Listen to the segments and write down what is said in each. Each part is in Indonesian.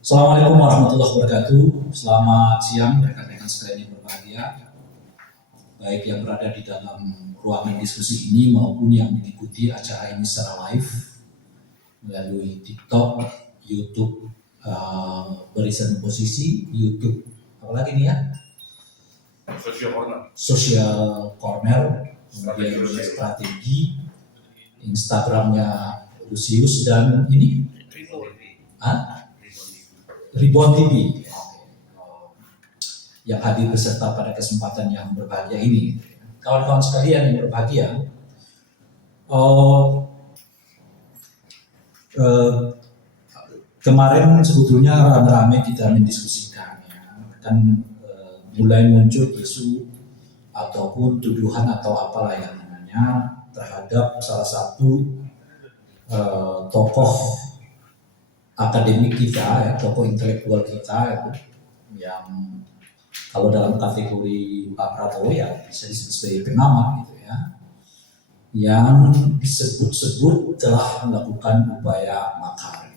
Assalamualaikum warahmatullahi wabarakatuh. Selamat siang rekan-rekan sekalian yang berbahagia, baik yang berada di dalam ruangan diskusi ini maupun yang mengikuti acara ini secara live melalui TikTok, YouTube, barisan posisi, YouTube, apalagi nih ya, Social Corner, kemudian strategi, Instagramnya Lucius dan ini, Ribbon TV yang hadir beserta pada kesempatan yang berbahagia ini. Kawan-kawan sekalian yang berbahagia, kemarin sebetulnya rame-rame kita mendiskusikan ya, kan mulai muncul isu ataupun tuduhan atau apalah yang namanya terhadap salah satu tokoh akademik kita, ya, tokoh intelektual kita itu, yang kalau dalam kategori Pak Prabowo ya bisa disebut sebagai pengamat gitu ya, yang disebut-sebut telah melakukan upaya makar.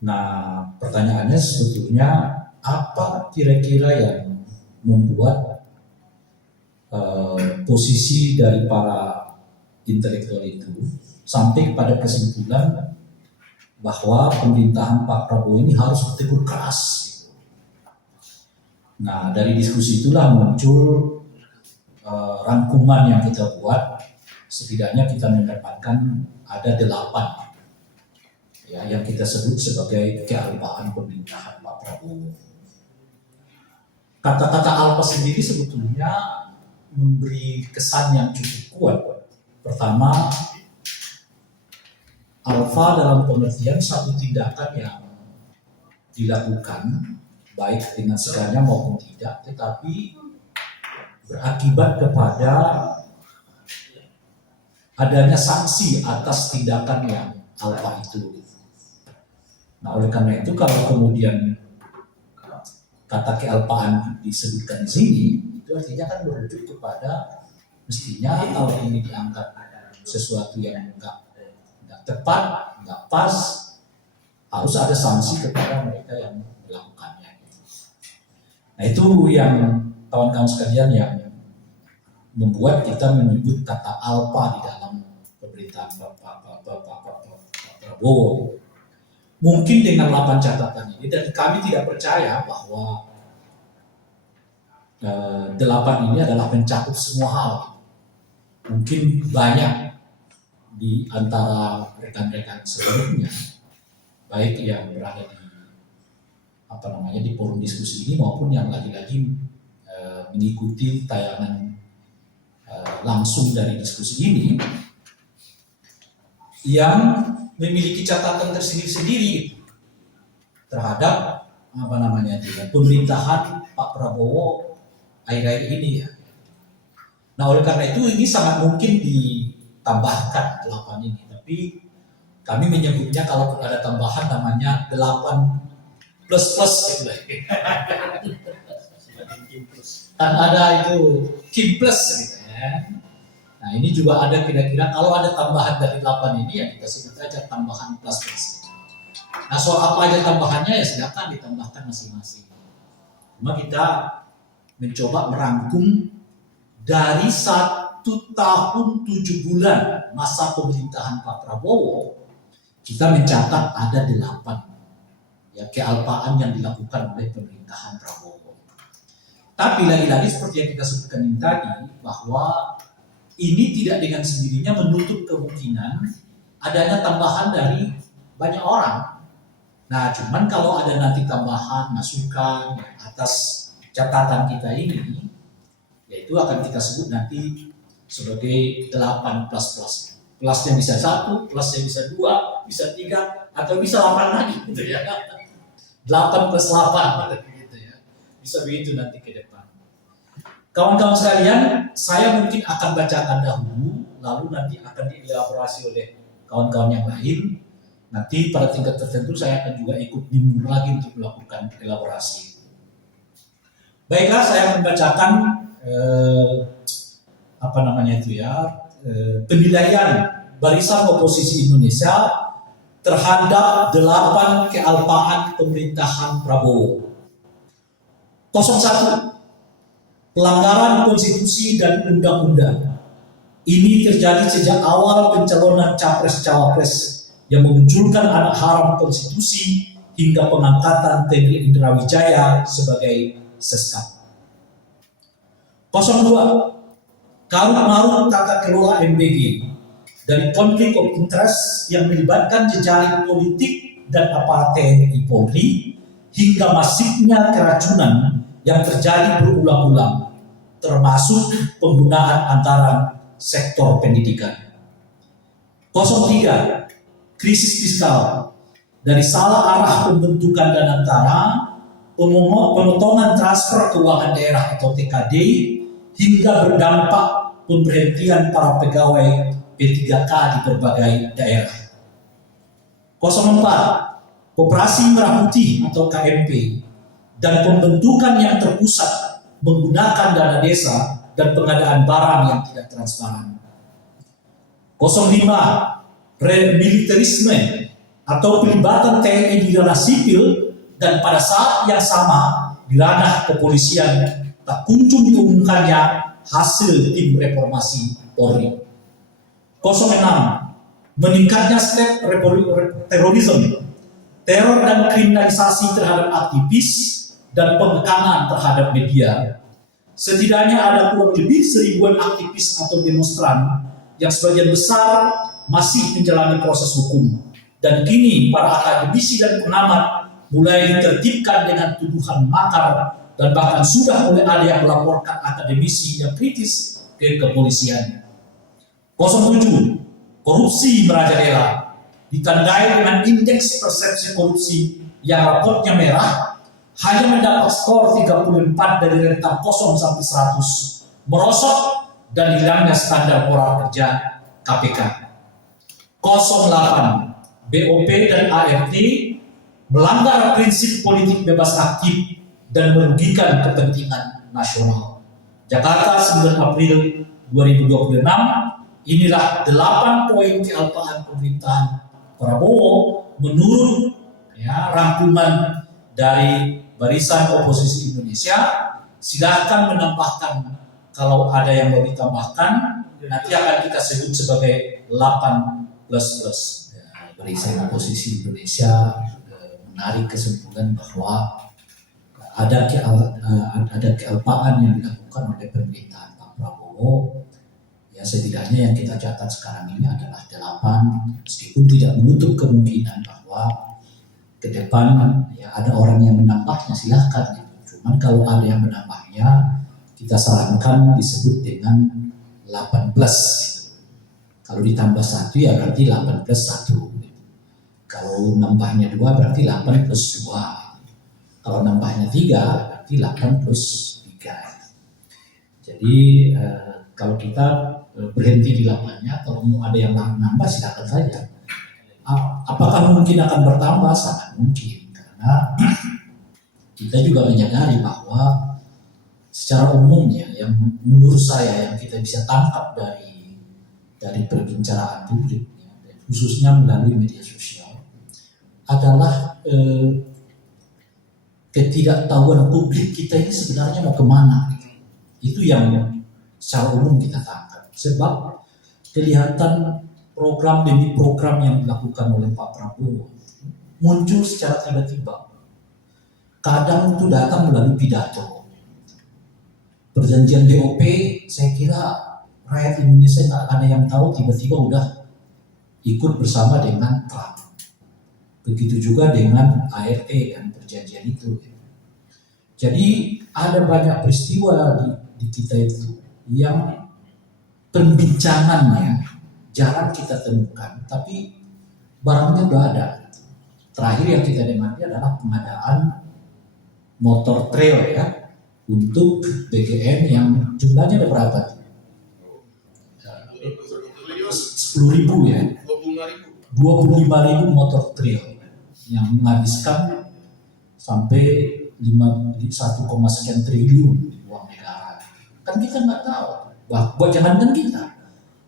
Nah, pertanyaannya sebetulnya apa kira-kira yang membuat posisi dari para intelektual itu sampai pada kesimpulan bahwa pemerintahan Pak Prabowo ini harus ditegur keras. Nah, dari diskusi itulah muncul rangkuman yang kita buat. Setidaknya kita mendapatkan ada 8 ya, yang kita sebut sebagai kealpaan pemerintahan Pak Prabowo. Kata-kata alpa sendiri sebetulnya memberi kesan yang cukup kuat. Pertama, alfa dalam pengertian satu tindakan yang dilakukan baik dengan sengaja maupun tidak, tetapi berakibat kepada adanya sanksi atas tindakan yang alfa itu. Nah, oleh karena itu kalau kemudian kata kealpaan disebutkan di sini, itu artinya kan merujuk kepada mestinya kalau ini dianggap sesuatu yang enggak tepat, nggak pas, harus ada sanksi kepada mereka yang melakukannya. Nah, itu yang kawan-kawan sekalian yang membuat kita menyebut kata alpa di dalam pemerintahan Pak Prabowo. Mungkin dengan 8 catatan ini, dan kami tidak percaya bahwa 8 ini adalah mencakup semua hal. Mungkin banyak di antara rekan-rekan sebelumnya, baik yang berada di forum diskusi ini maupun yang lagi-lagi mengikuti tayangan langsung dari diskusi ini, yang memiliki catatan tersendiri-sendiri terhadap pemerintahan Pak Prabowo akhir-akhir ini ya. Nah, oleh karena itu ini sangat mungkin tambahkan 8 ini, tapi kami menyebutnya kalau ada tambahan namanya 8 plus gitu lah. Dan ada itu Kim plus gitu ya. Nah, ini juga ada kira-kira kalau ada tambahan dari 8 ini ya kita sebut aja tambahan plus. Nah, soal apa aja tambahannya ya silakan ditambahkan masing-masing. Cuma kita mencoba merangkum dari 1 tahun 7 bulan masa pemerintahan Pak Prabowo, kita mencatat ada 8 ya kealpaan yang dilakukan oleh pemerintahan Prabowo. Tapi lagi-lagi seperti yang kita sebutkan ini tadi, bahwa ini tidak dengan sendirinya menutup kemungkinan adanya tambahan dari banyak orang. Nah, cuman kalau ada nanti tambahan masukan atas catatan kita ini, yaitu akan kita sebut nanti sebagai 8 plus. Plusnya bisa 1, plusnya bisa 2, bisa 3, atau bisa 8 lagi gitu ya. 8 plus 8 gitu ya. Bisa begitu nanti ke depan. Kawan-kawan sekalian, saya mungkin akan bacakan dahulu, lalu nanti akan dielaborasi oleh kawan-kawan yang lain. Nanti pada tingkat tertentu saya akan juga ikut nimbrung lagi untuk melakukan elaborasi. Baiklah, saya membacakan penilaian barisan oposisi Indonesia terhadap 8 kealpaan pemerintahan Prabowo. 01. Pelanggaran konstitusi dan undang-undang. Ini terjadi sejak awal pencalonan capres-cawapres yang memunculkan anak haram konstitusi hingga pengangkatan Teddy Indra Wijaya sebagai seskap. 02. Karut-marut tata kelola MBG dari konflik of interest yang melibatkan jejaring politik dan aparat TNI Polri hingga masifnya keracunan yang terjadi berulang-ulang, termasuk penggunaan anggaran sektor pendidikan. 03. Krisis fiskal dari salah arah pembentukan dana negara, pemotongan transfer keuangan daerah atau TKD, hingga berdampak pemberhentian para pegawai P3K di berbagai daerah. 04. Operasi Merah Putih atau KMP dan pembentukan yang terpusat menggunakan dana desa dan pengadaan barang yang tidak transparan. 05. Remilitarisme atau pelibatan TNI di ranah sipil dan pada saat yang sama di ranah kepolisian tak kunjung diumumkannya hasil tim reformasi Polri. 06. Meningkatnya step terorisme, teror dan kriminalisasi terhadap aktivis dan pengekangan terhadap media. Setidaknya ada kurang lebih 1000-an aktivis atau demonstran yang sebagian besar masih menjalani proses hukum. Dan kini para akademisi dan pengamat mulai ditertibkan dengan tuduhan makar dan bahkan sudah mulai ada yang melaporkan akademisi yang kritis ke kepolisian. 07. Korupsi merajalela ditandai dengan indeks persepsi korupsi yang rapotnya merah, hanya mendapat skor 34 dari rentang 0 sampai 100, merosot dan hilangnya standar moral kerja KPK. 08. BOP dan ART melanggar prinsip politik bebas aktif dan merugikan kepentingan nasional. Jakarta 9 April 2026. Inilah 8 poin kealpaan pemerintahan Prabowo menurut rangkuman dari Barisan Oposisi Indonesia. Silakan menambahkan kalau ada yang mau ditambahkan, nanti akan kita sebut sebagai 8++. Barisan Oposisi Indonesia menarik kesimpulan bahwa ada kealpaan yang dilakukan oleh pemerintahan Pak Prabowo. Ya, setidaknya yang kita catat sekarang ini adalah 8, meskipun tidak menutup kemungkinan bahwa ke depan ya ada orang yang menambahnya, silahkan. Cuman kalau ada yang menambahnya, kita sarankan disebut dengan 8+. Kalau ditambah 1 ya berarti 8+1. Kalau nambahnya 2 berarti 8+2. Kalau nambahnya 3 berarti 8+3. Jadi kalau kita berhenti di 8-nya, kalau mau ada yang nambah silakan saja. Apakah mungkin akan bertambah? Sangat mungkin, karena kita juga menyadari bahwa secara umumnya yang menurut saya yang kita bisa tangkap dari perbincangan publik, khususnya melalui media sosial, adalah ketidaktahuan publik kita ini sebenarnya mau kemana. Itu yang secara umum kita tangkap. Sebab kelihatan program demi program yang dilakukan oleh Pak Prabowo muncul secara tiba-tiba. Kadang itu datang melalui pidato. Perjanjian BOP, saya kira rakyat Indonesia nggak ada yang tahu, tiba-tiba udah ikut bersama dengan Trump. Begitu juga dengan ART dan perjanjian itu. Jadi ada banyak peristiwa di kita itu yang pembincangannya jarang kita temukan, tapi barangnya udah ada. Terakhir yang kita dengar adalah pengadaan motor trail ya untuk BGN yang jumlahnya ada berapa? 10.000 ya, 25.000 motor trail yang menghabiskan sampai 1, sekian triliun uang negara. Kan kita nggak tahu. Buat jangankan kita,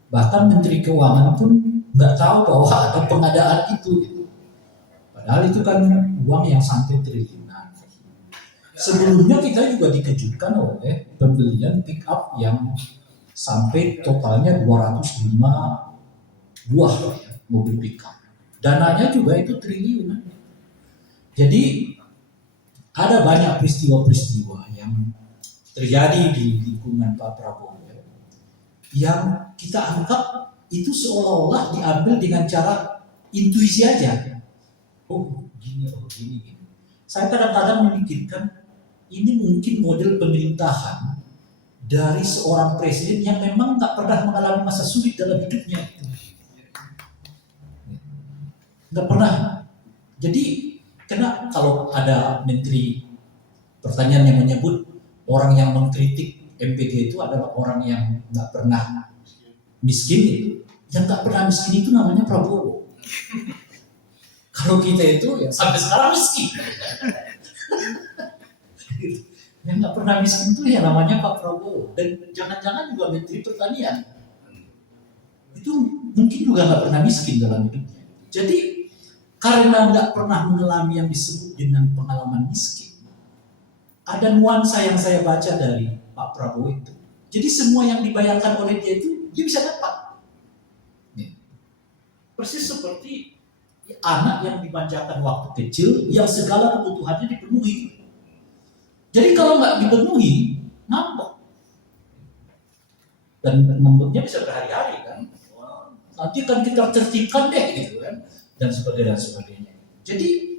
bahkan Menteri Keuangan pun nggak tahu bahwa ada pengadaan itu. Padahal itu kan uang yang sampai triliunan. Sebelumnya kita juga dikejutkan oleh pembelian pick up yang sampai totalnya 205 buah ya, mobil pick up. Dananya juga itu triliunan. Jadi ada banyak peristiwa-peristiwa yang terjadi di lingkungan Pak Prabowo yang kita anggap itu seolah-olah diambil dengan cara intuisi aja. Oh gini, gini. Saya kadang-kadang memikirkan ini mungkin model pemerintahan dari seorang presiden yang memang tak pernah mengalami masa sulit dalam hidupnya. Nggak pernah. Jadi karena kalau ada menteri pertanyaan yang menyebut orang yang mengkritik MPG itu adalah orang yang nggak pernah miskin itu, yang nggak pernah miskin itu namanya Prabowo. Kalau kita itu ya sampai sekarang miskin. Yang nggak pernah miskin itu ya namanya Pak Prabowo, dan jangan-jangan juga menteri pertanian itu mungkin juga nggak pernah miskin dalam hidupnya. Jadi karena nggak pernah mengalami yang disebut dengan pengalaman miskin, ada nuansa yang saya baca dari Pak Prabowo itu. Jadi semua yang dibayangkan oleh dia itu dia bisa dapat. Persis seperti anak yang dimanjakan waktu kecil, yang segala kebutuhannya dipenuhi. Jadi kalau nggak dipenuhi, ngambek. Dan ngambeknya bisa berhari-hari kan. Nanti kan kita tertibkan deh gitu kan. Dan sebagainya. Jadi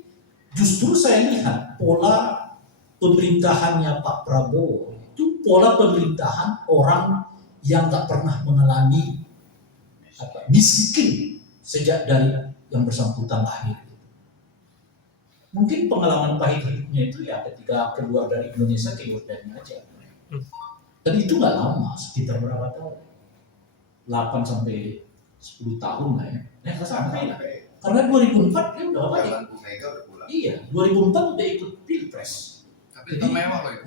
justru saya lihat pola pemerintahannya Pak Prabowo itu pola pemerintahan orang yang nggak pernah mengalami miskin sejak dari yang bersangkutan lahir. Mungkin pengalaman pahit hidupnya itu ya ketika keluar dari Indonesia ke Yordania aja. Dan itu nggak lama, sekitar berapa tahun? 8 sampai 10 tahun lah ya. Nggak sampai lah. Karena 2004 dia udah balik. Iya, 2004 udah ikut pilpres. Tapi termewah loh itu.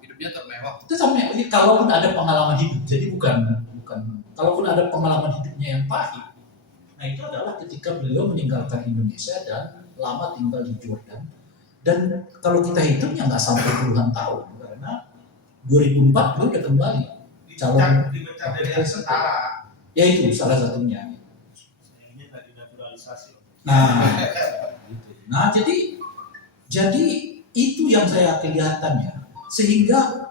Hidupnya termewah. Itu sama, kalaupun ada pengalaman hidup, jadi bukan kalaupun ada pengalaman hidupnya yang pahit. Nah itu adalah ketika beliau meninggalkan Indonesia dan lama tinggal di Jordan. Dan kalau kita hitungnya nggak sampai puluhan tahun, karena 2004 beliau udah kembali calon presiden. Ya itu salah satunya. Nah, jadi itu yang saya kelihatannya, sehingga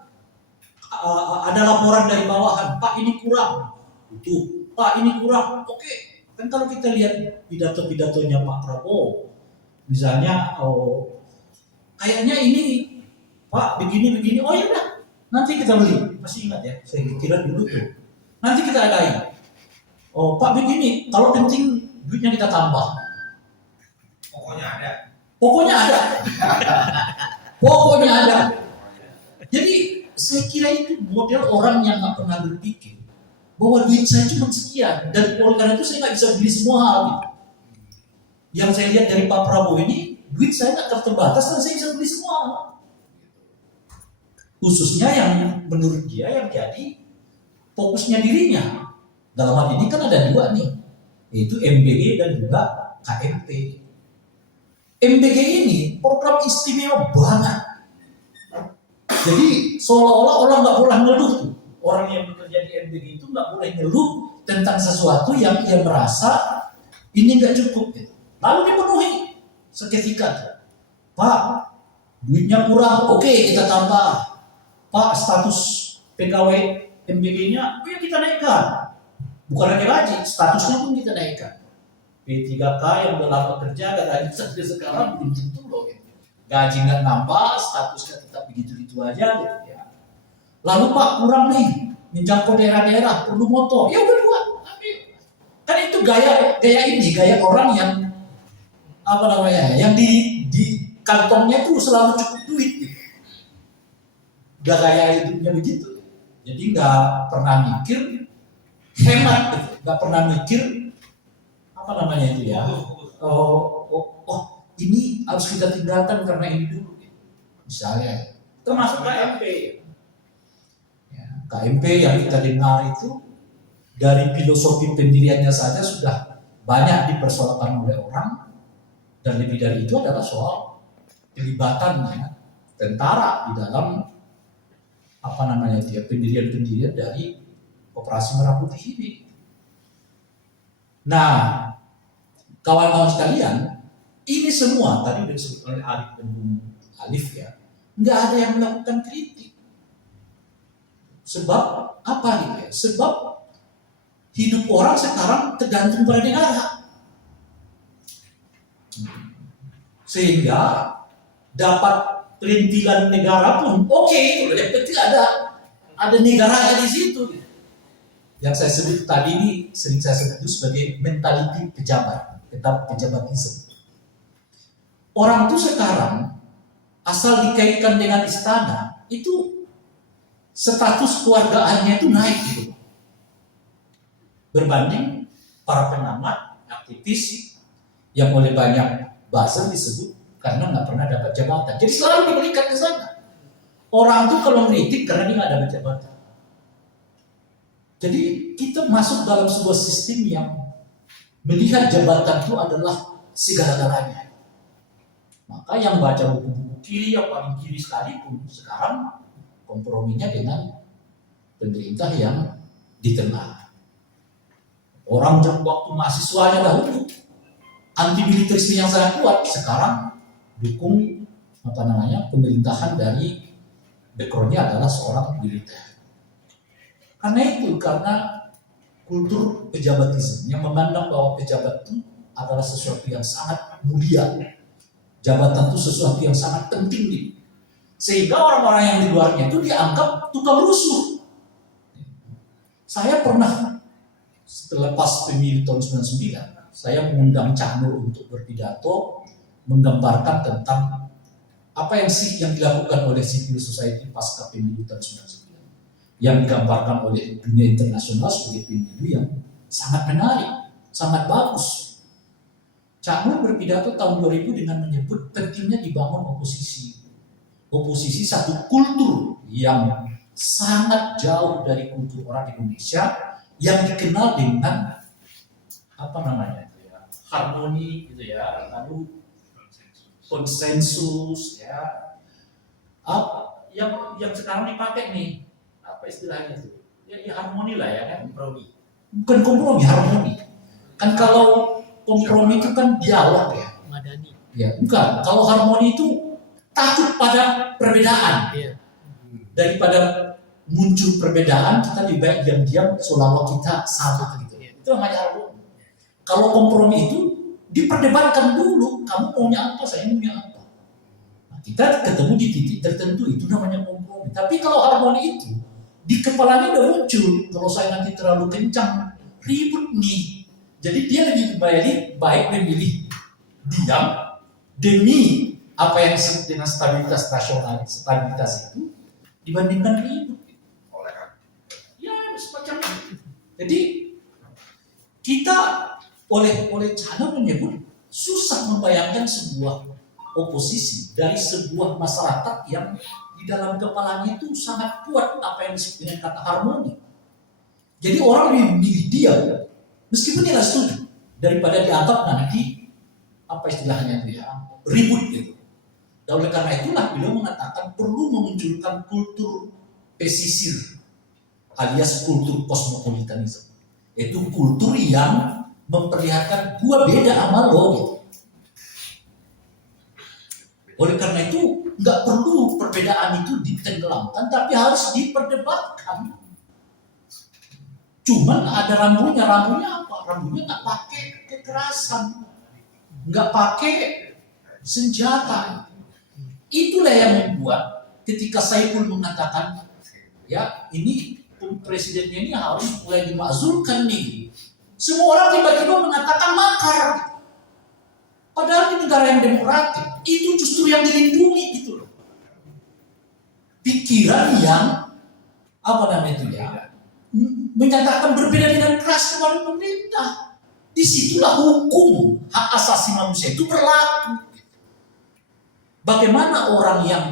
ada laporan dari bawahan, Pak ini kurang, itu Pak ini kurang, oke. Kan kalau kita lihat pidato-pidatonya Pak Prabowo, misalnya, kayaknya ini Pak begini, oh ya udah, nanti kita beli, masih ingat ya, saya kira dulu tuh, nanti kita adain. Oh Pak begini, kalau penting duitnya kita tambah. Pokoknya ada. Jadi saya kira itu model orang yang nggak pernah berpikir bahwa duit saya cuma sekian, dan oleh karena itu saya nggak bisa beli semua hal gitu. Yang saya lihat dari Pak Prabowo ini, duit saya nggak terbatas dan saya bisa beli semua hal. Khususnya yang menurut dia yang jadi fokusnya dirinya. Dalam hal ini kan ada dua nih, yaitu MBG dan juga KMP. MBG ini program istimewa banget. Jadi seolah-olah orang nggak boleh ngeluh tuh. Orang yang bekerja di MBG itu nggak boleh ngeluh tentang sesuatu yang ia merasa ini nggak cukup. Gitu. Lalu dipenuhi seketika tuh. Pak, duitnya kurang, oke kita tambah. Pak, status pegawai MBG-nya, ya kita naikkan. Bukan hanya gaji, statusnya pun kita naikkan. P3K yang udah lama kerja, gaji sampai sekarang belum tentu loh. Gitu. Gaji nggak nambah, statusnya tetap begitu-begitu aja. Gitu, ya. Lalu Pak kurang nih, menjangkau daerah-daerah, perlu motor. Ya udah buat, ambil. Kan itu gaya orang yang yang di kantongnya tuh selalu cukup duit. Gitu. Gaya hidupnya begitu. Jadi nggak pernah mikir hemat, gitu. Nggak pernah mikir itu ya. Ini harus kita tinggalkan karena ini dulu. Misalnya, termasuk KMP. Ya, KMP yang kita dengar itu dari filosofi pendiriannya saja sudah banyak dipersoalkan oleh orang. Dan lebih dari itu adalah soal kelibatannya tentara di dalam pendirian-pendirian dari Operasi Merah Putih ini. Nah, kawan-kawan sekalian, ini semua tadi sudah disebut oleh Arif dan Bung Alif ya, nggak ada yang melakukan kritik. Sebab apa gitu ya? Sebab hidup orang sekarang tergantung pada negara. Sehingga dapat perintilan negara pun oke, itu yang penting ada negaranya di situ. Yang saya sebut tadi ini sering saya sebut itu sebagai mentality pejabat, pejabatisme. Orang tuh sekarang asal dikaitkan dengan istana itu status keluargaannya itu naik gitu. Berbanding para pengamat, aktivis yang oleh banyak bahasa disebut karena nggak pernah dapat jabatan. Jadi selalu diberikan ke sana. Orang tuh kalau mengkritik karena dia nggak dapat jabatan. Jadi kita masuk dalam sebuah sistem yang melihat jabatan itu adalah segala-galanya. Maka yang baca buku-buku kiri, yang paling kiri sekalipun sekarang komprominya dengan pemerintah yang di tengah. Orang waktu mahasiswanya dahulu anti militerisme yang sangat kuat, sekarang dukung pemerintahan dari backgroundnya adalah seorang militer. Karena kultur pejabatisme yang memandang bahwa pejabat itu adalah sesuatu yang sangat mulia. Jabatan itu sesuatu yang sangat penting nih. Sehingga orang-orang yang di luarnya itu dianggap tukang rusuh. Saya pernah setelah pas pemilu tahun 99, saya mengundang Cak Nur untuk berpidato menggambarkan tentang apa yang dilakukan oleh civil society pasca pemilu tahun 99. Yang digambarkan oleh dunia internasional sebagai pemilu yang sangat menarik, sangat bagus. Cak Nur berpidato tahun 2000 dengan menyebut pentingnya dibangun oposisi. Oposisi satu kultur yang sangat jauh dari kultur orang Indonesia yang dikenal dengan harmoni gitu ya, lalu konsensus ya. Yang sekarang dipakai nih, apa istilahnya itu? Ya harmoni lah ya kan. Kompromi. Bukan kompromi, harmoni. Kan kalau kompromi itu kan dialog ya. Madani. Ya, bukan. Kalau harmoni itu takut pada perbedaan. Iya. Daripada muncul perbedaan, kita lebih baik diam-diam seolah-olah kita sama gitu. Itu namanya harmoni. Kalau kompromi itu diperdebatkan dulu, kamu maunya apa, saya maunya apa. Nah, kita ketemu di titik tertentu, itu namanya kompromi. Tapi kalau harmoni itu di kepalanya udah muncul, kalau saya nanti terlalu kencang, ribut nih. Jadi dia lebih baik memilih diam demi apa yang disebut dengan stabilitas nasional, stabilitas itu dibandingkan ribut. Ya semacam itu. Jadi kita oleh cara menyebut susah membayangkan sebuah oposisi dari sebuah masyarakat yang di dalam kepalanya itu sangat kuat apa yang disebut dengan kata harmoni. Jadi orang lebih memilih dia meskipun dia nggak setuju daripada dianggap nanti apa istilahnya dia ribut gitu. Dan oleh karena itulah beliau mengatakan perlu memunculkan kultur pesisir alias kultur kosmopolitanisme, yaitu kultur yang memperlihatkan gua beda sama lo gitu. Oleh karena itu nggak perlu perbedaan itu ditenggelamkan, tapi harus diperdebatkan. Cuman ada rambunya apa? Rambunya nggak pakai kekerasan, nggak pakai senjata. Itulah yang membuat ketika Saiful mengatakan, ya ini presidennya ini harus mulai dimakzulkan nih. Semua orang tiba-tiba mengatakan makar. Padahal di negara yang demokratik itu justru yang dilindungi gitu loh. Pikiran yang menyatakan berbeda dengan keras kepada pemerintah. Disitulah hukum hak asasi manusia itu berlaku. Bagaimana orang yang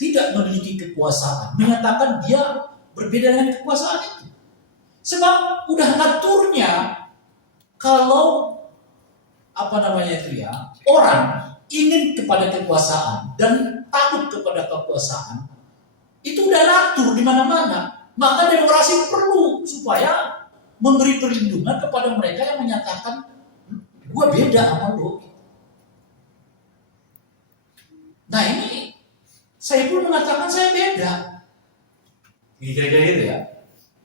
tidak memiliki kekuasaan menyatakan dia berbeda dengan kekuasaan itu? Sebab udah ngaturnya kalau apa namanya itu ya, orang ingin kepada kekuasaan dan takut kepada kekuasaan itu udah natur di mana-mana. Maka demokrasi perlu supaya memberi perlindungan kepada mereka yang menyatakan gua beda sama lo. Nah ini saya pun mengatakan saya beda. Kira-kira gitu ya.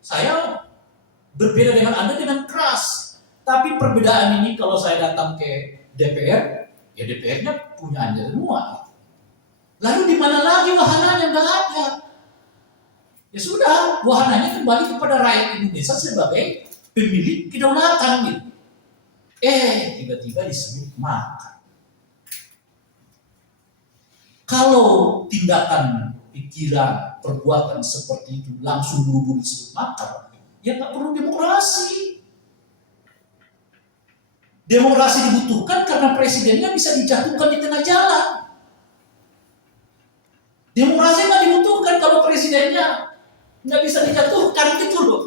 Saya berbeda dengan Anda dengan keras. Tapi perbedaan ini kalau saya datang ke DPR, ya DPR-nya punya Anda semua. Lalu di mana lagi wahananya? Nggak ada. Ya sudah, wahananya kembali kepada rakyat Indonesia sebagai pemilik kedaulatan gitu. Tiba-tiba disebut makar. Kalau tindakan, pikiran, perbuatan seperti itu langsung buru-buru disebut makar, ya nggak perlu demokrasi. Demokrasi dibutuhkan karena presidennya bisa dijatuhkan di tengah jalan. Demokrasi nggak dibutuhkan kalau presidennya nggak bisa dijatuhkan gitu loh.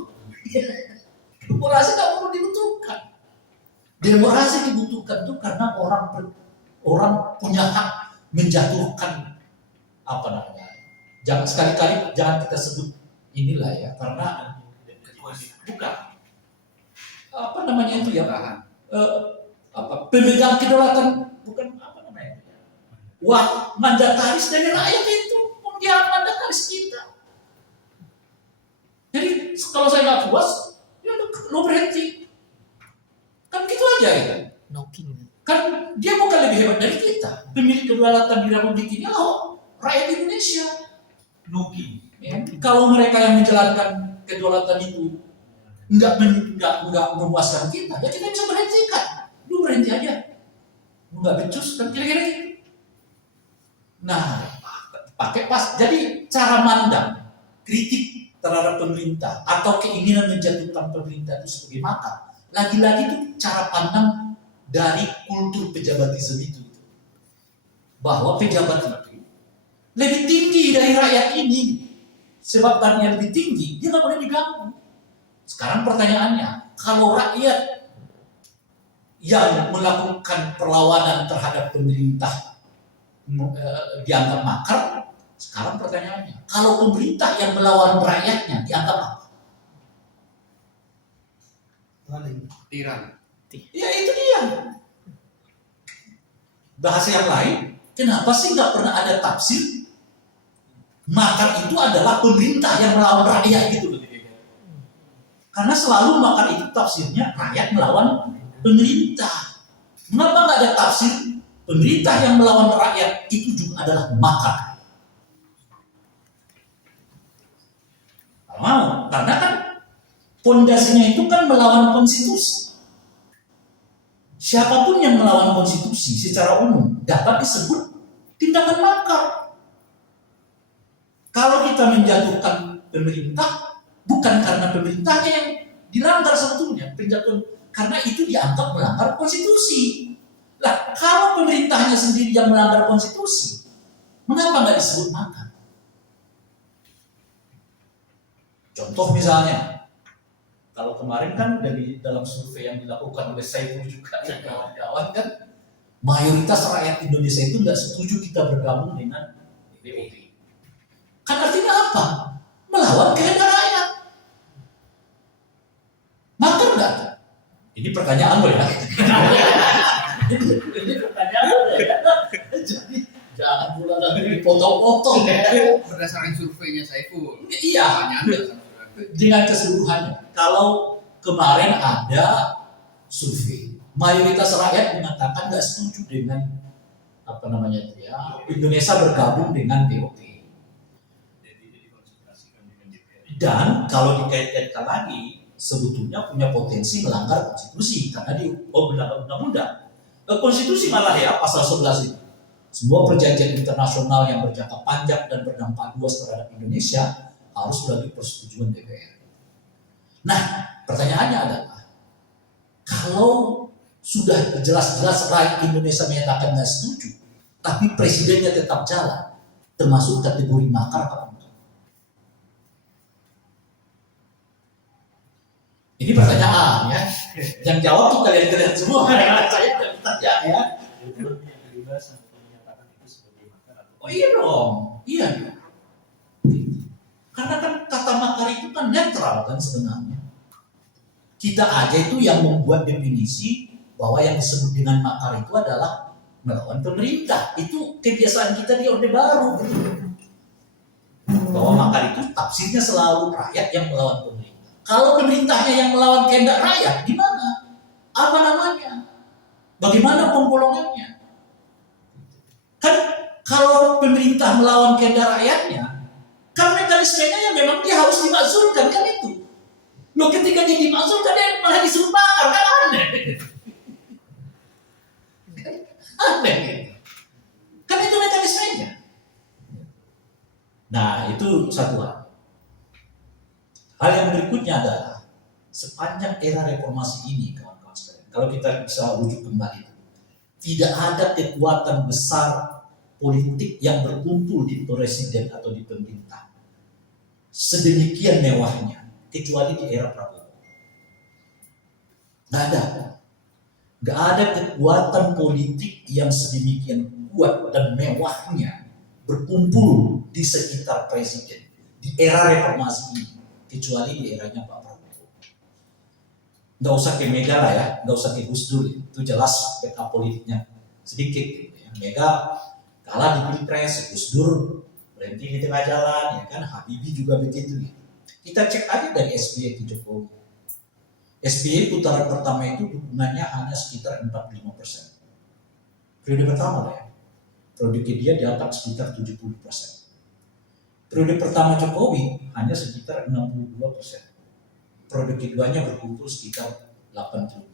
Demokrasi nggak perlu dibutuhkan. Demokrasi dibutuhkan tuh karena orang punya hak menjatuhkan apa namanya. Jangan sekali-kali jangan kita sebut inilah ya karena bukan apa namanya itu ya pemegang kedaulatan bukan apa namanya wah mandataris dari rakyat itu dia mandataris kita. Jadi kalau saya nggak puas ya lo berhenti kan gitu aja ya. Kan dia bukan lebih hebat dari kita. Pemilik kedaulatan di Republik ini rakyat Indonesia. Ya. Kalau mereka yang menjalankan kedaulatan itu nggak memuaskan kita, ya kita bisa berhentikan. Lu berhenti aja. Lu nggak becus kan kira-kira gitu. Nah, pakai pas. Jadi cara mandang kritik terhadap pemerintah atau keinginan menjatuhkan pemerintah itu sebagai makar. Lagi-lagi itu cara pandang dari kultur pejabatisme itu. Bahwa pejabat itu lebih tinggi dari rakyat ini. Sebab yang lebih tinggi, dia nggak boleh diganggu. Sekarang pertanyaannya, kalau rakyat yang melakukan perlawanan terhadap pemerintah dianggap makar, sekarang pertanyaannya, kalau pemerintah yang melawan rakyatnya dianggap makar? Tiran. Ya itu dia. Bahasa yang lain, kenapa sih nggak pernah ada tafsir makar itu adalah pemerintah yang melawan rakyat gitu loh. Karena selalu makar itu tafsirnya rakyat melawan pemerintah. Mengapa nggak ada tafsir pemerintah yang melawan rakyat itu juga adalah makar? Mau, karena kan pondasinya itu kan melawan konstitusi. Siapapun yang melawan konstitusi secara umum dapat disebut tindakan makar. Kalau kita menjatuhkan pemerintah, bukan karena pemerintahnya yang dilanggar sebetulnya, karena itu dianggap melanggar konstitusi. Lah, kalau pemerintahnya sendiri yang melanggar konstitusi, mengapa nggak disebut makar? Contoh misalnya, kalau kemarin kan dari dalam survei yang dilakukan oleh Saiful juga dan kawan-kawan kan, mayoritas rakyat Indonesia itu nggak setuju kita bergabung dengan BOP. Kan artinya apa? Melawan kehendak rakyat. Makar nggak? Ini pertanyaan loh ya. Ini pertanyaan loh ya. Jadi jangan pula lagi dipotong-potong ya. Berdasarkan surveinya Saiful. Iya. Pertanyaan Dengan keseluruhannya. Kalau kemarin ada survei, mayoritas rakyat mengatakan nggak setuju dengan apa namanya itu ya, Indonesia bergabung dengan BOP. Dan kalau dikait-kaitkan lagi, sebetulnya punya potensi melanggar konstitusi karena melanggar undang-undang. Konstitusi malah ya pasal 11 itu. Semua perjanjian internasional yang berjangka panjang dan berdampak luas terhadap Indonesia harus melalui persetujuan DPR. Nah, pertanyaannya adalah, kalau sudah jelas-jelas rakyat Indonesia menyatakan nggak setuju, tapi presidennya tetap jalan, termasuk kategori makar apa enggak? Ini pertanyaan ya. Yang jawab tuh kalian semua. Saya tidak bertanya ya. Oh iya dong, iya dong. Karena kan kata makar itu kan netral kan sebenarnya. Kita aja itu yang membuat definisi bahwa yang disebut dengan makar itu adalah melawan pemerintah. Itu kebiasaan kita di Orde Baru. Bahwa makar itu tafsirnya selalu rakyat yang melawan pemerintah. Kalau pemerintahnya yang melawan kehendak rakyat, gimana? Apa namanya? Bagaimana penggolongannya? Kan kalau pemerintah melawan kehendak rakyatnya, kan mekanismenya yang memang dia harus dimakzulkan kan itu. Loh ketika dia dimakzulkan dia malah disuruh bakar kan aneh. Aneh. Kan itu mekanismenya. Nah itu satu hal. Hal yang berikutnya adalah sepanjang era reformasi ini kawan-kawan sekalian, kalau kita bisa rujuk kembali, tidak ada kekuatan besar politik yang berkumpul di presiden atau di pemerintah sedemikian mewahnya kecuali di era Prabowo. Nggak ada kekuatan politik yang sedemikian kuat dan mewahnya berkumpul di sekitar presiden di era reformasi ini kecuali di eranya Pak Prabowo. Nggak usah ke Mega lah ya, nggak usah ke Gus Dur, itu jelas peta politiknya sedikit gitu ya. Mega kalah di Pilpres, Gus Dur berhenti di tengah jalan, ya kan, Habibie juga begitu. Kita cek aja dari SBY ke Jokowi. SBY putaran pertama itu dukungannya hanya sekitar 45%. Periode pertama lah ya. Periode dia di atas sekitar 70%. Periode pertama Jokowi hanya sekitar 62%. Periode keduanya berkumpul sekitar 82%.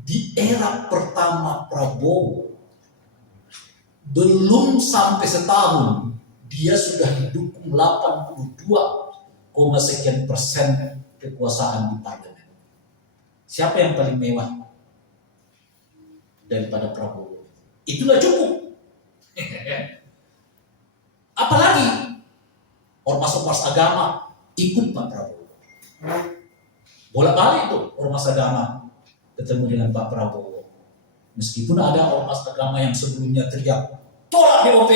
Di era pertama Prabowo, belum sampai setahun, dia sudah didukung 82,sekian persen kekuasaan di parlemen. Siapa yang paling mewah daripada Prabowo? Itulah cukup. Apalagi ormas-ormas agama ikut Pak Prabowo. Bolak-balik tuh ormas agama ketemu dengan Pak Prabowo. Meskipun ada ormas agama yang sebelumnya teriak tolak BOP,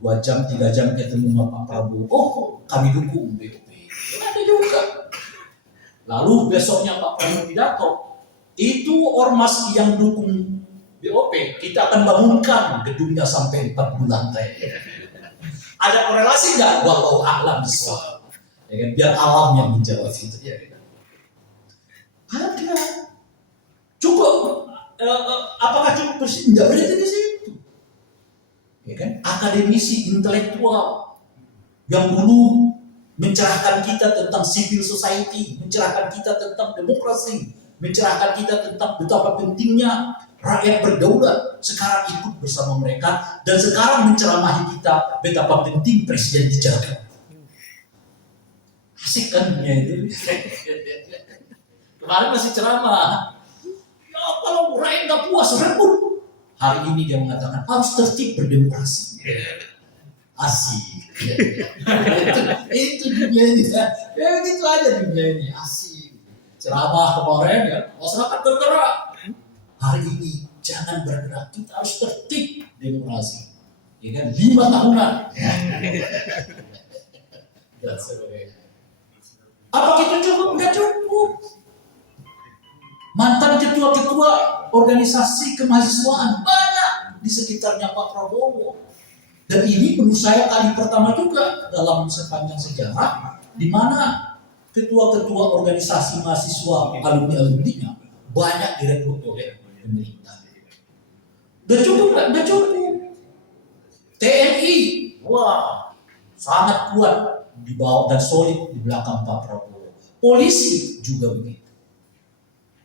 2 jam 3 jam ketemu sama Pak Prabowo, oh kami dukung BOP. Ada juga. Lalu besoknya Pak Prabowo pidato, itu ormas yang dukung BOP, kita akan bangunkan gedungnya sampai 40 lantai. Ada korelasi nggak? Wallahu a'lam bishawab. Ya kan? Biar alam yang menjawab itu. Ada. Cukup. Apakah cukup bersih? Nggak berhenti di situ. Ya kan? Akademisi intelektual yang dulu mencerahkan kita tentang civil society, mencerahkan kita tentang demokrasi, mencerahkan kita tentang betapa pentingnya rakyat berdaulat, sekarang ikut bersama mereka dan sekarang menceramahi kita betapa penting presiden dijaga. Asik kan dunia itu. Kemarin masih ceramah. Ya kalau rakyat nggak puas rebut. Hari ini dia mengatakan harus tertib berdemokrasi. Asik. Itu dunia ini ya. Ya gitu aja dunia ini. Asik. Ceramah kemarin ya, masyarakat bergerak. Hari ini jangan bergerak, kita harus tertib demokrasi. Ya kan, 5 tahunan. Apakah itu cukup? Enggak cukup. Mantan ketua-ketua organisasi kemahasiswaan banyak di sekitarnya Pak Prabowo. Dan ini menurut saya kali pertama juga dalam sepanjang sejarah di mana ketua-ketua organisasi mahasiswa alumni-alumninya banyak direkrut oleh pemerintah. Udah cukup nggak? Udah cukup. TNI, wah, sangat kuat di bawah dan solid di belakang Pak Prabowo. Polisi juga begitu.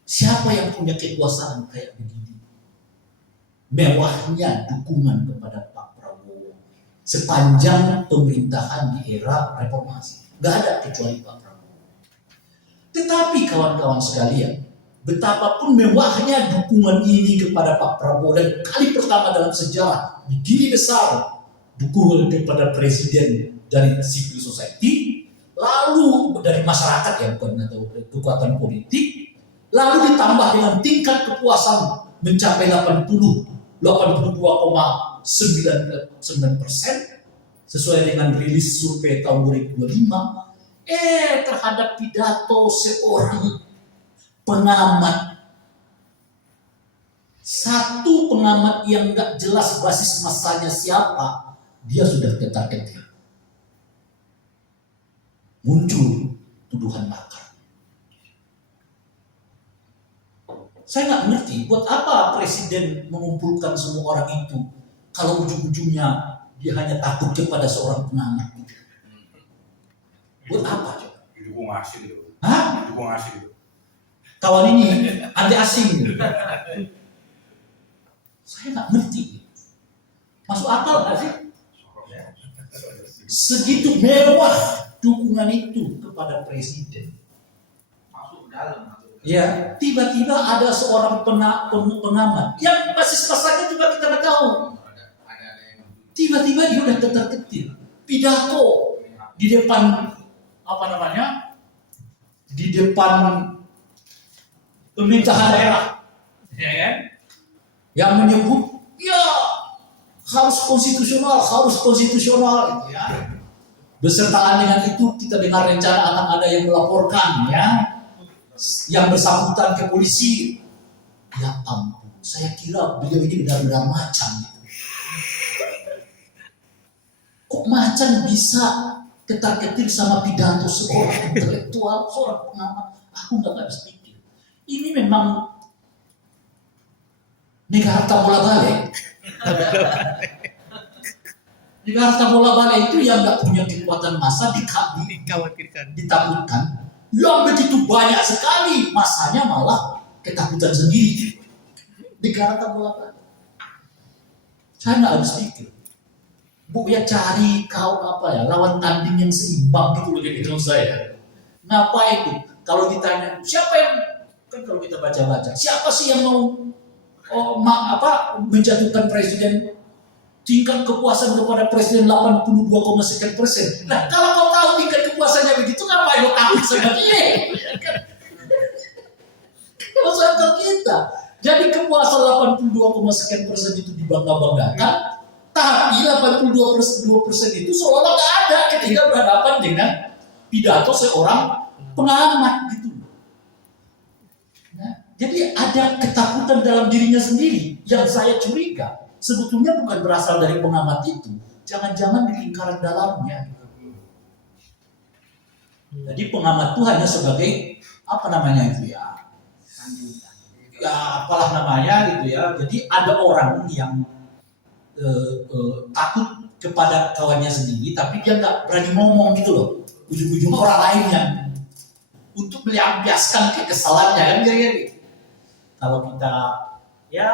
Siapa yang punya kekuasaan kayak begini? Mewahnya dukungan kepada Pak Prabowo sepanjang pemerintahan di era reformasi. Nggak ada kecuali Pak Prabowo. Tetapi kawan-kawan sekalian, betapapun mewahnya dukungan ini kepada Pak Prabowo dan kali pertama dalam sejarah begini besar dukungan kepada presiden dari civil society, lalu dari masyarakat ya, bukan atau kekuatan politik, lalu ditambah dengan tingkat kepuasan mencapai 82,9% sesuai dengan rilis survei tahun 2025. Terhadap pidato seorang pengamat, satu pengamat yang nggak jelas basis masanya siapa, dia sudah ketar-ketir. Muncul tuduhan makar. Saya nggak ngerti buat apa presiden mengumpulkan semua orang itu kalau ujung-ujungnya dia hanya takut kepada seorang pengamat. Buat apa coba? Didukung asing gitu. Hah? Didukung asing gitu. Kawan ini anti asing. Saya nggak ngerti. Masuk akal nggak sih? Segitu mewah dukungan itu kepada presiden. Masuk ke dalam. Ya, tiba-tiba ada seorang pengamat yang basis masanya juga kita nggak tahu. Ada yang Tiba-tiba dia udah ketar-ketir. Pidato di depan di depan pemerintahan daerah, ya kan? Yang menyebut ya harus konstitusional gitu ya. Bersertaan dengan itu kita dengar rencana akan ada yang melaporkan ya, yang bersangkutan ke polisi. Ya ampun, saya kira beliau ini benar-benar macan gitu. Kok macan bisa ketar-ketir sama pidato seorang intelektual, seorang pengamat? Aku nggak habis pikir. Ini memang negara bola balik. Negara bola balik itu yang nggak punya kekuatan massa dikhawatirkan. ditakutkan. Yang begitu banyak sekali masanya malah ketakutan sendiri. Negara bola balik. Saya nggak habis pikir. Bu ya cari lawan tanding yang seimbang gitu loh menurut saya. Ngapain itu? Kalau ditanya siapa yang kalau kita baca-baca siapa sih yang mau menjatuhkan presiden, tingkat kepuasan kepada presiden 82,sekian%. Nah kalau kau tahu tingkat kepuasannya begitu, ngapain lo takut sama dia? Masyarakat kita. Jadi kepuasan 82,sekian% itu dibangga-banggakan. Tapi 82% itu seolah nggak ada ketika berhadapan dengan pidato seorang pengamat gitu. Nah, jadi ada ketakutan dalam dirinya sendiri yang saya curiga sebetulnya bukan berasal dari pengamat itu, jangan-jangan di lingkaran dalamnya. Jadi pengamat itu hanya sebagai apalah namanya gitu ya. Jadi ada orang yang takut kepada kawannya sendiri, tapi dia nggak berani ngomong gitu loh. Ujung-ujung orang lain yang untuk melampiaskan kekesalannya kan kira-kira gitu. Kalau kita ya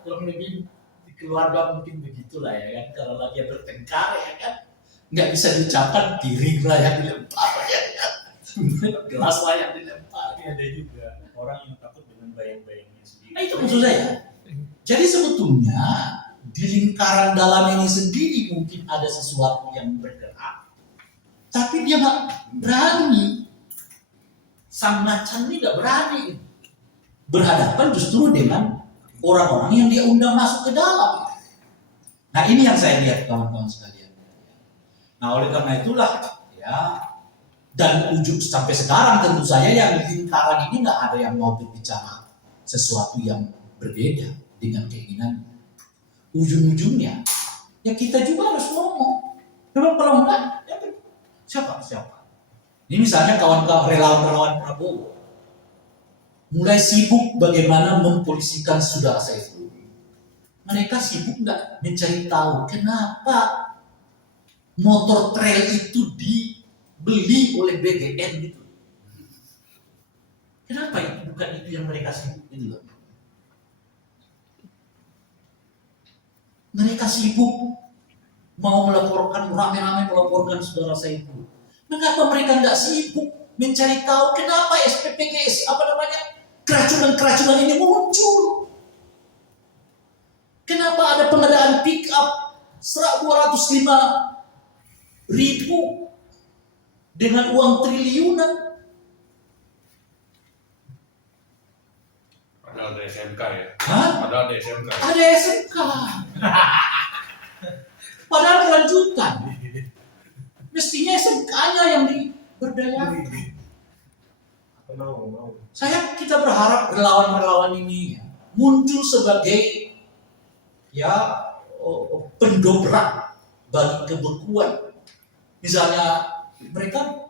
kurang lebih di keluarga mungkin begitulah ya kan. Kalau lagi bertengkar ya kan nggak bisa diucapkan, piring lah yang dilempar ya kan. Gelas lah yang dilempar. Ada juga orang yang takut dengan bayang-bayangnya sendiri. Nah itu maksud saya. Jadi sebetulnya di lingkaran dalam ini sendiri mungkin ada sesuatu yang bergerak, tapi dia nggak berani. Sang macan ini nggak berani berhadapan justru dengan orang-orang yang dia undang masuk ke dalam. Nah ini yang saya lihat kawan-kawan sekalian. Nah oleh karena itulah ya, dan ujung sampai sekarang tentu saja yang di lingkaran ini nggak ada yang mau berbicara sesuatu yang berbeda dengan keinginan. Ujung-ujungnya ya kita juga harus ngomong. Memang kalau enggak ya siapa? Ini misalnya kawan-kawan relawan Prabowo mulai sibuk bagaimana mempolisikan saudara Saiful. Mereka sibuk nggak mencari tahu kenapa motor trail itu dibeli oleh BGN gitu. Kenapa itu bukan itu yang mereka sibuk gitu loh. Mereka sibuk mau rame-rame melaporkan saudara Saiful. Mengapa mereka nggak sibuk mencari tahu kenapa SPPGS keracunan ini muncul? Kenapa ada pengadaan pick up 205.000 dengan uang triliunan. Padahal ada SMK ya. Hah? Padahal ada SMK. Ada SMK. Padahal kelanjutan. Mestinya SMK-nya yang diberdayakan. Mau. Kita berharap relawan-relawan ini ya, muncul sebagai pendobrak bagi kebekuan. Misalnya mereka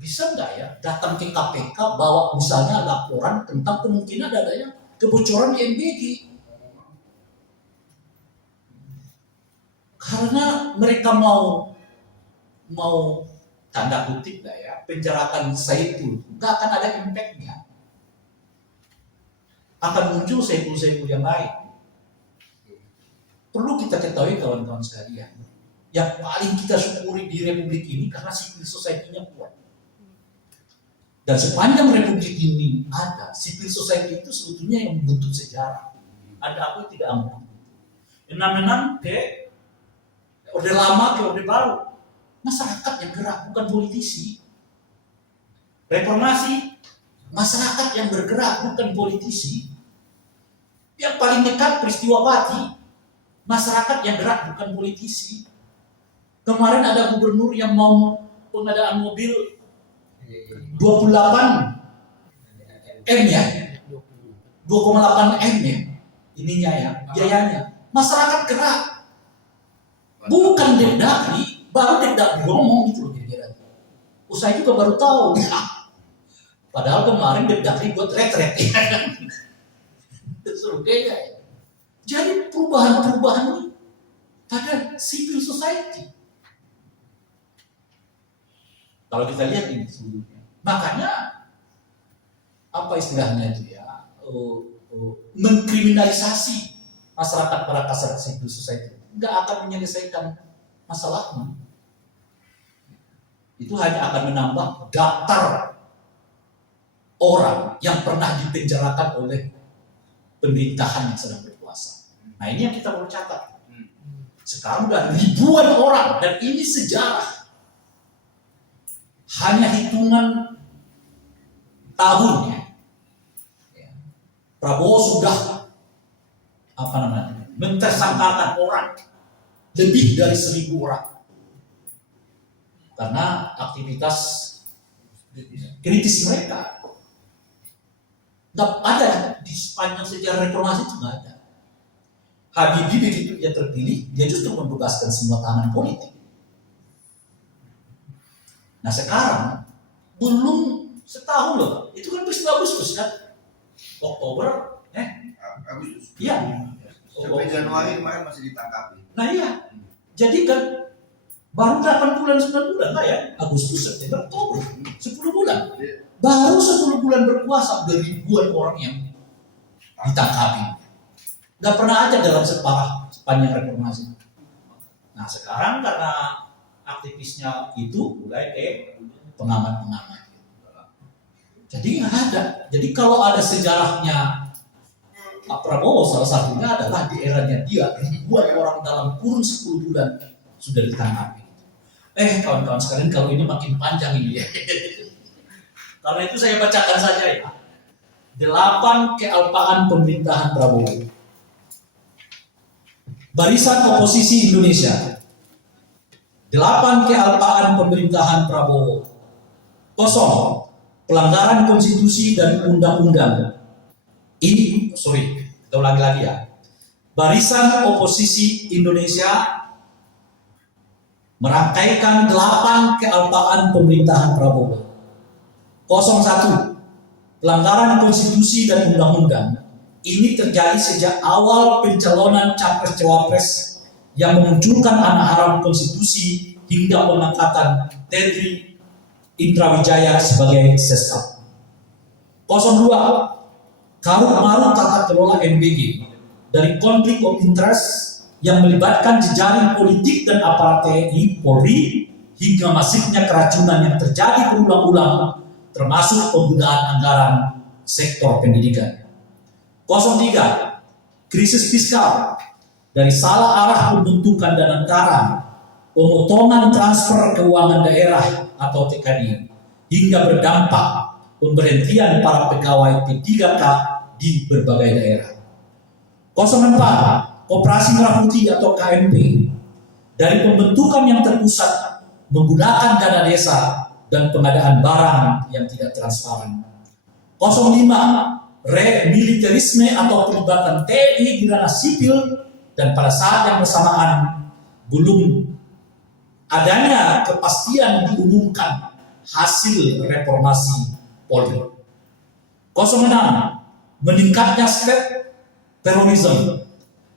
bisa nggak ya datang ke KPK bawa misalnya laporan tentang kemungkinan adanya kebocoran di MBG. Karena mereka mau tanda kutip lah ya, penjarakan Saiful, nggak akan ada impact-nya. Akan muncul Saiful yang lain. Perlu kita ketahui kawan-kawan sekalian, yang paling kita syukuri di Republik ini karena civil society-nya kuat. Dan sepanjang Republik ini ada, civil society itu sebetulnya yang membentuk sejarah. Ada apa tidak ampun. Enam ke Orde Lama ke Orde Baru. Masyarakat yang gerak, bukan politisi. Reformasi, masyarakat yang bergerak, bukan politisi. Yang paling dekat peristiwa Pati, masyarakat yang gerak, bukan politisi. Kemarin ada gubernur yang mau pengadaan mobil 28 M ya, 2,8 M ya, ininya ya, biayanya. Masyarakat gerak, bukan Depdagri. Baru Depdagri ngomong gitu loh kira-kira. Saya juga baru tahu. Padahal kemarin Depdagri buat retret ya kan. Sebagainya ya. Jadi perubahan-perubahan ini pada civil society. Kalau kita lihat ini sebelumnya. Makanya apa istilahnya itu ya? Mengkriminalisasi masyarakat pada kasar civil society nggak akan menyelesaikan masalahnya. Itu hanya akan menambah daftar orang yang pernah dipenjarakan oleh pemerintahan yang sedang berkuasa. Nah ini yang kita perlu catat. Sekarang udah ribuan orang dan ini sejarah. Hanya hitungan tahunnya. Prabowo sudah mentersangkakan orang lebih dari 1.000 orang. Karena aktivitas kritis mereka nggak ada di sepanjang sejarah reformasi itu nggak ada. Habibie begitu dia terpilih, dia justru membebaskan semua tahanan politik. Nah sekarang belum setahun loh, itu kan peristiwa Agustus kan, Oktober, Agustus. iya. Sampai Januari kemarin masih ditangkapi. Nah iya, jadi kan baru 8 bulan, 9 bulan lah ya, Agustus, September, Oktober, 10 bulan. Baru 10 bulan berkuasa, udah ribuan orang yang ditangkapi. Gak pernah ada dalam sepanjang reformasi. Nah sekarang karena aktivisnya itu mulai pengamat-pengamat. Jadi nggak ada. Jadi kalau ada sejarahnya Pak Prabowo, salah satunya adalah di eranya dia, ribuan orang dalam kurun 10 bulan sudah ditangkap. Kawan-kawan sekalian, kalau ini makin panjang ini ya. Karena itu saya bacakan saja ya. 8 kealpaan pemerintahan Prabowo. Barisan Oposisi Indonesia. 8 kealpaan pemerintahan Prabowo. 0. Pelanggaran konstitusi dan undang-undang. Kita ulangi lagi ya. Barisan Oposisi Indonesia merangkaikan 8 kealpaan pemerintahan Prabowo. 01. Pelanggaran konstitusi dan undang-undang. Ini terjadi sejak awal pencalonan capres-cawapres yang memunculkan anak haram konstitusi hingga pengangkatan Teddy Indrawijaya sebagai seskap. 02. Karut-marut tata kelola MBG dari konflik of interest yang melibatkan jejaring politik dan aparat TNI, Polri, hingga masifnya keracunan yang terjadi berulang-ulang, termasuk penggunaan anggaran sektor pendidikan. 03. Krisis fiskal dari salah arah pembentukan dan anggaran, pemotongan transfer keuangan daerah atau TKD hingga berdampak pemberhentian para pegawai P3K di berbagai daerah. 04. Koperasi Merah Putih atau KMP dari pembentukan yang terpusat menggunakan dana desa dan pengadaan barang yang tidak transparan. 05. Remilitarisme atau pelibatan TNI di ranah sipil dan pada saat yang bersamaan belum adanya kepastian diumumkan hasil reformasi Polri. 06. Meningkatnya state terorisme,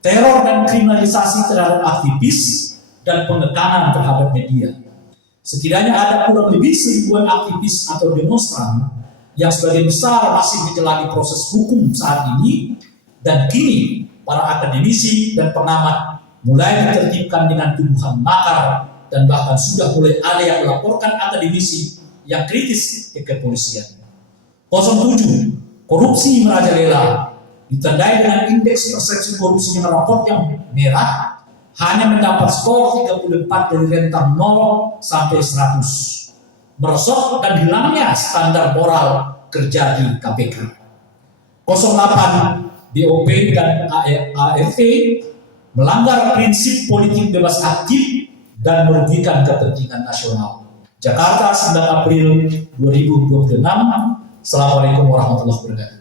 teror dan kriminalisasi terhadap aktivis dan penekanan terhadap media. Setidaknya ada kurang lebih 1000-an aktivis atau demonstran yang sebagian besar masih menjalani proses hukum saat ini, dan kini para akademisi dan pengamat mulai ditertibkan dengan tuduhan makar dan bahkan sudah mulai ada yang melaporkan akademisi yang kritis ke kepolisian. 07. Korupsi merajalela ditandai dengan indeks persepsi korupsi dengan raport yang merah, hanya mendapat skor 34 dari rentang 0 sampai 100. Merosot dan hilangnya standar moral kerja di KPK. 08. BOP dan ART melanggar prinsip politik bebas aktif dan merugikan kepentingan nasional. Jakarta, 9 April 2026. Assalamualaikum warahmatullahi wabarakatuh.